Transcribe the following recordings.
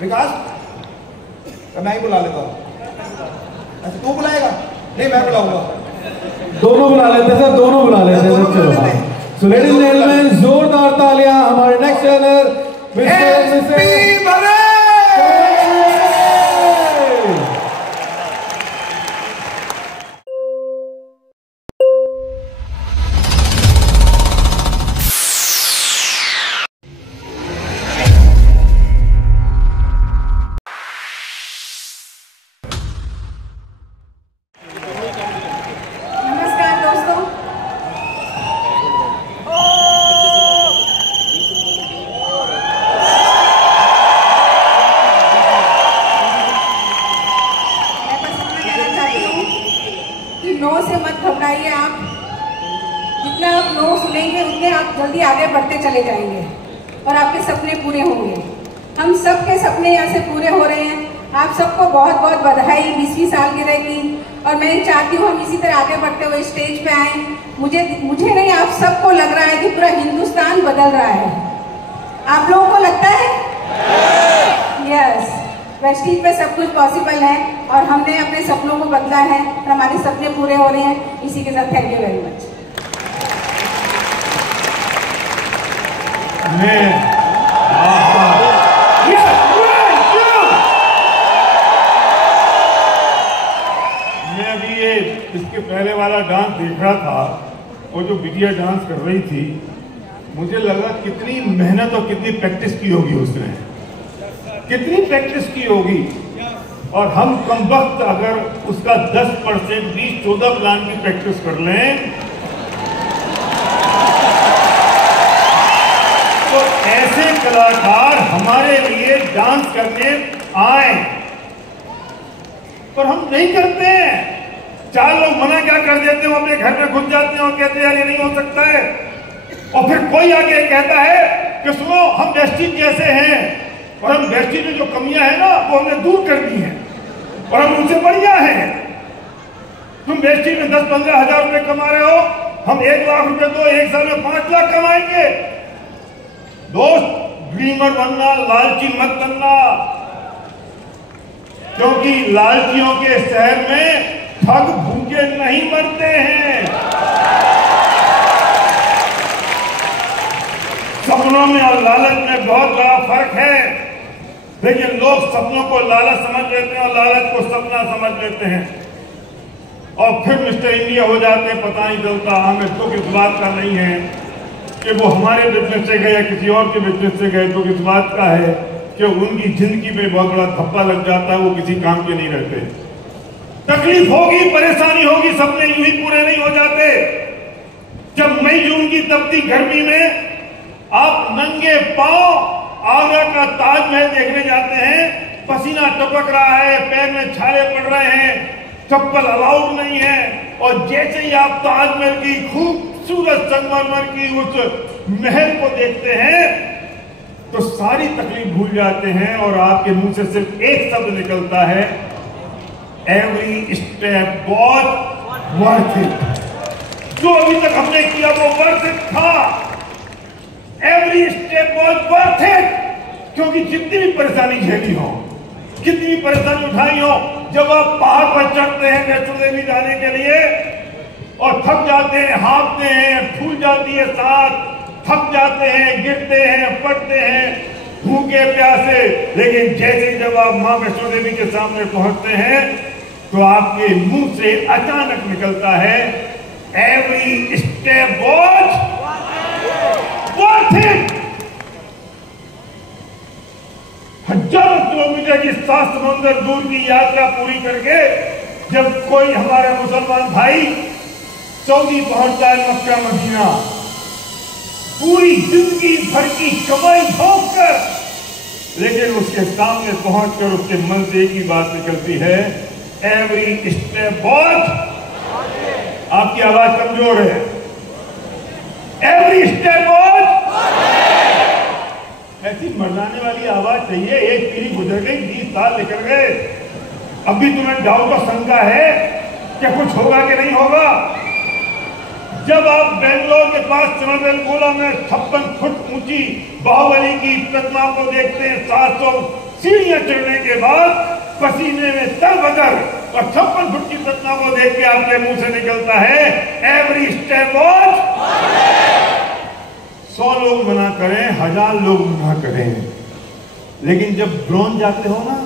विकास मैं ही बुला लेता हूँ। अच्छा तू बुलाएगा? नहीं मैं बुलाऊंगा। दोनों बुला लेते हैं सर, दोनों बुला लेते हैं सर। चलो सो लेडीज एंड जेंटलमैन जोरदार तालियां हमारे नेक्स्ट रनर मिस्टर भरे। नो से मत घबराइए आप। जितना आप नो सुनेंगे उतने आप जल्दी आगे बढ़ते चले जाएंगे और आपके सपने पूरे होंगे। हम सबके सपने यहाँ से पूरे हो रहे हैं। आप सबको बहुत बहुत बधाई 20वीं सालगिरह की। और मैं चाहती हूँ हम इसी तरह आगे बढ़ते हुए स्टेज पे आए। मुझे नहीं, आप सबको लग रहा है कि पूरा हिंदुस्तान बदल रहा है। आप लोगों को लगता है? यस, वेस्टीज पे सब कुछ पॉसिबल है और हमने अपने सपनों को बदला है और हमारे सपने पूरे हो रहे हैं। इसी के साथ थैंक यू वेरी मच। मैं अभी ये इसके पहले वाला डांस देख रहा था और जो बिटिया डांस कर रही थी, मुझे लगा कितनी मेहनत और कितनी प्रैक्टिस की होगी उसने, कितनी प्रैक्टिस की होगी। और हम कम वक्त अगर उसका 10% 20-14 प्लान की प्रैक्टिस कर लें तो ऐसे कलाकार हमारे लिए डांस करने आए, पर हम नहीं करते हैं। 4 लोग मना क्या कर देते हैं, अपने घर में घुस जाते हैं और कहते हैं यार ये नहीं हो सकता है। और फिर कोई आके कहता है कि सुनो हम वेस्टीज जैसे हैं और हम वेस्टीज में जो कमियां हैं ना वो हमने दूर कर दी हैं और हम उनसे बढ़िया हैं। तुम वेस्टीज में 10-15 हजार रुपए कमा रहे हो, हम 1 लाख रुपए तो 1 साल में 5 लाख कमाएंगे। दोस्त, ड्रीमर बनना, लालची मत बनना, क्योंकि लालचियों के शहर में ठग भूखे नहीं मरते हैं। सपनों में और लालच में बहुत बड़ा फर्क है। लेकिन लोग सपनों को लालच समझ लेते हैं और लालच को सपना समझ लेते हैं और फिर मिस्टर इंडिया हो जाते हैं, पता नहीं चलता। हमें दुख इस बात का नहीं है कि वो हमारे बिजनेस से गए या किसी और के बिजनेस से गए, तो इस बात का है कि उनकी जिंदगी में बहुत बड़ा धब्बा लग जाता है, वो किसी काम के नहीं रहते। तकलीफ होगी, परेशानी होगी, सपने यूं ही पूरे नहीं हो जाते। जब मई जून की तपती गर्मी में आप नंगे पांव आगरा का ताजमहल देखने जाते हैं, पसीना टपक रहा है, पैर में छाले पड़ रहे हैं, चप्पल अलाउड नहीं है, और जैसे ही आप ताजमहल की खूबसूरत संगमरमर की उस महल को देखते हैं तो सारी तकलीफ भूल जाते हैं और आपके मुंह से सिर्फ एक शब्द निकलता है, every step was worth it. जो अभी तक हमने किया वो वर्थ इट था। Every step was worth it, क्योंकि जितनी भी परेशानी झेली हो, कितनी भी परेशानी उठाई हो, जब आप पहाड़ पर चढ़ते हैं वैष्णो देवी जाने के लिए और थक जाते हैं, हाँफते हैं, फूल जाती है सांस, थक जाते हैं, गिरते हैं, पड़ते हैं, भूखे प्यासे, लेकिन जैसे जब आप मां वैष्णो देवी के सामने पहुंचते हैं तो आपके मुंह से अचानक निकलता है, every step was worth it. हजारों किलोमीटर की 7 समुंदर दूर की यात्रा पूरी करके जब कोई हमारा मुसलमान भाई सऊदी पहुंचता है, मक्का मदीना, पूरी जिंदगी भर की कमाई झोंक कर, लेकिन उसके सामने पहुंचकर उसके मन से एक ही बात निकलती है, एवरी स्टेप वॉज। आपकी आवाज कमजोर है। Every step was. ऐसी मर्दाने वाली आवाज चाहिए। एक पीढ़ी गुजर गई, 20 साल निकल गए, अभी तुम्हें डाउट और शंका है कि कुछ होगा कि नहीं होगा। जब आप बेंगलोर के पास चंद्रवेलगोला में 56 फुट ऊंची बाहुबली की प्रतिमा को देखते हैं, 700 सीढ़ियां चढ़ने के बाद पसीने में तरबतर, और 56 फुट की प्रतिमा को देख के आपके मुंह से निकलता है एवरी स्टेप वॉच। 100 लोग मना करें, 1000 लोग मना करें, लेकिन जब ब्रॉन्ज जाते हो ना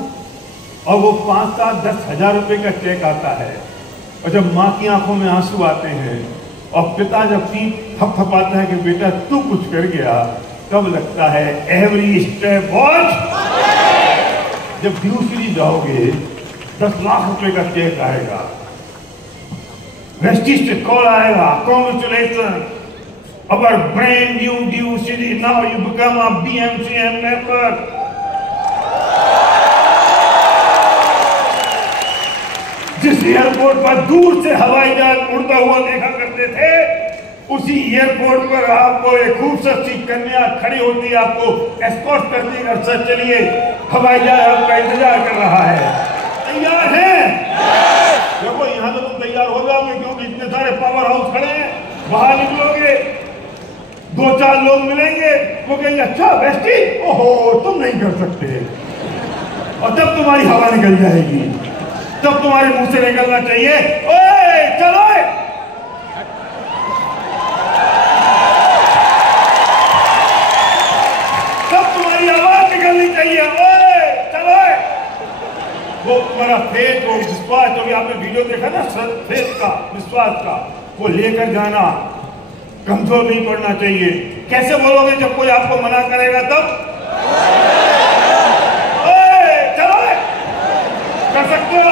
और वो 5, 7, 10 हजार रुपए का चेक आता है, और जब माँ की आंखों में आंसू आते हैं और पिता जब पीठ थपथपाता है कि बेटा तू कुछ कर गया, तब लगता है एवरी स्टेप वॉच। जब ड्यूसरी जाओगे 10 लाख रुपए का चेक आएगा, रजिस्ट्रेशन कॉल आएगा, कांग्रेचुलेशन अवर ब्रांड न्यू ड्यूसरी, now you become a BMCM member. जिस एयरपोर्ट पर दूर से हवाई जहाज उड़ता हुआ देखा करते थे, उसी एयरपोर्ट पर आपको एक खूबसूरत सी कन्या खड़ी होती है, आपको एस्कॉर्ट करती है, सर चलिए हवाई जहाज आपका इंतजार कर रहा है। तैयार हैं? देखो यहाँ तो तुम तैयार हो जाओगे, क्योंकि इतने सारे पावर हाउस खड़े हैं। बाहर निकलोगे 2-4 लोग मिलेंगे, वो कहेंगे अच्छा बेस्टी, ओहो तुम नहीं कर सकते, और तब तुम्हारी हवा निकल जाएगी, तब तुम्हारे मुंह से निकलना चाहिए ओए चलो, तब तुम्हारी आवाज निकलनी चाहिए ओए चलो। वो तुम्हारा फेथ, वो विश्वास, जो भी आपने वीडियो देखा ना फेथ का, विश्वास का, वो लेकर जाना, कमजोर नहीं पड़ना चाहिए। कैसे बोलोगे जब कोई आपको मना करेगा तब? ओए चलो, कर सकते हो